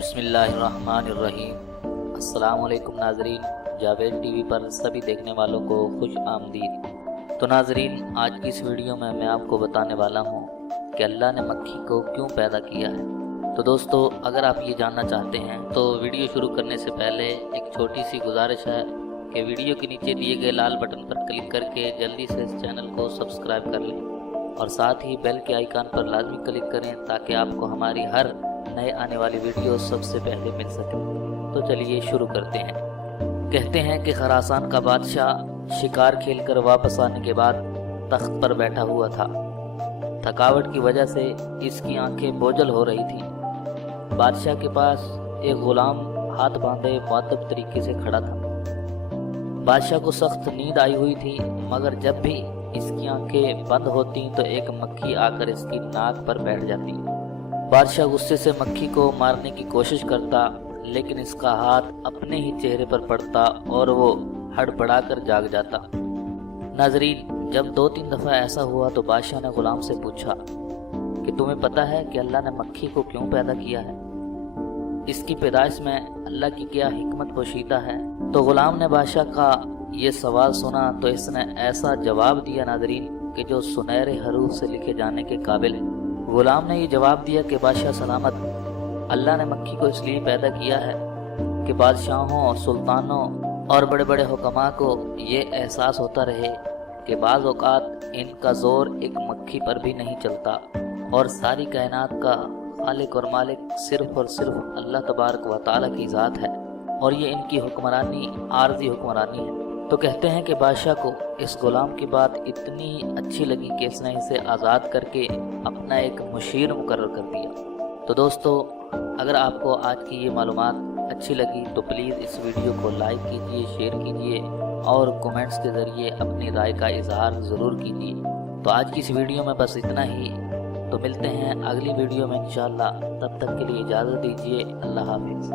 بسم اللہ الرحمن الرحیم۔ السلام علیکم ناظرین، جاوید ٹی وی پر سبھی دیکھنے والوں کو خوش آمدید۔ تو ناظرین، آج کی اس ویڈیو میں آپ کو بتانے والا ہوں کہ اللہ نے مکھی کو کیوں پیدا کیا ہے۔ تو دوستو، اگر آپ یہ جاننا چاہتے ہیں تو ویڈیو شروع کرنے سے پہلے ایک چھوٹی سی گزارش ہے کہ ویڈیو کے نیچے دیے گئے لال بٹن پر کلک کر کے جلدی سے اس چینل کو سبسکرائب کر لیں اور ساتھ ہی بیل کے آئیکن پر لازمی کلک کریں تاکہ آپ کو ہماری ہر نئے آنے والی ویڈیو سب سے پہلے مل سکے۔ تو چلیے شروع کرتے ہیں۔ کہتے ہیں کہ خراسان کا بادشاہ شکار کھیل کر واپس آنے کے بعد تخت پر بیٹھا ہوا تھا۔ تھکاوٹ کی وجہ سے اس کی آنکھیں بوجھل ہو رہی تھیں۔ بادشاہ کے پاس ایک غلام ہاتھ باندھے مؤدب طریقے سے کھڑا تھا۔ بادشاہ کو سخت نیند آئی ہوئی تھی، مگر جب بھی اس کی آنکھیں بند ہوتی تو ایک مکھی آ کر اس کی ناک پر بیٹھ جاتی۔ بادشاہ غصے سے مکھی کو مارنے کی کوشش کرتا، لیکن اس کا ہاتھ اپنے ہی چہرے پر پڑتا اور وہ ہڑبڑا کر جاگ جاتا۔ ناظرین، جب 2-3 دفعہ ایسا ہوا تو بادشاہ نے غلام سے پوچھا کہ تمہیں پتہ ہے کہ اللہ نے مکھی کو کیوں پیدا کیا ہے؟ اس کی پیدائش میں اللہ کی کیا حکمت پوشیدہ ہے؟ تو غلام نے بادشاہ کا یہ سوال سنا تو اس نے ایسا جواب دیا ناظرین کہ جو سنہرے حروف سے لکھے جانے کے قابل ہے۔ غلام نے یہ جواب دیا کہ بادشاہ سلامت، اللہ نے مکھی کو اس لیے پیدا کیا ہے کہ بادشاہوں اور سلطانوں اور بڑے بڑے حکماء کو یہ احساس ہوتا رہے کہ بعض اوقات ان کا زور ایک مکھی پر بھی نہیں چلتا اور ساری کائنات کا خالق اور مالک صرف اور صرف اللہ تبارک و تعالی کی ذات ہے اور یہ ان کی حکمرانی عارضی حکمرانی ہے۔ تو کہتے ہیں کہ بادشاہ کو اس غلام کی بات اتنی اچھی لگی کہ اس نے اسے آزاد کر کے اپنا ایک مشیر مقرر کر دیا۔ تو دوستو، اگر آپ کو آج کی یہ معلومات اچھی لگی تو پلیز اس ویڈیو کو لائک کیجئے، شیئر کیجئے اور کومنٹس کے ذریعے اپنی رائے کا اظہار ضرور کیجئے۔ تو آج کی اس ویڈیو میں بس اتنا ہی، تو ملتے ہیں اگلی ویڈیو میں انشاءاللہ۔ تب تک کے لیے اجازت دیجیے، اللہ حافظ۔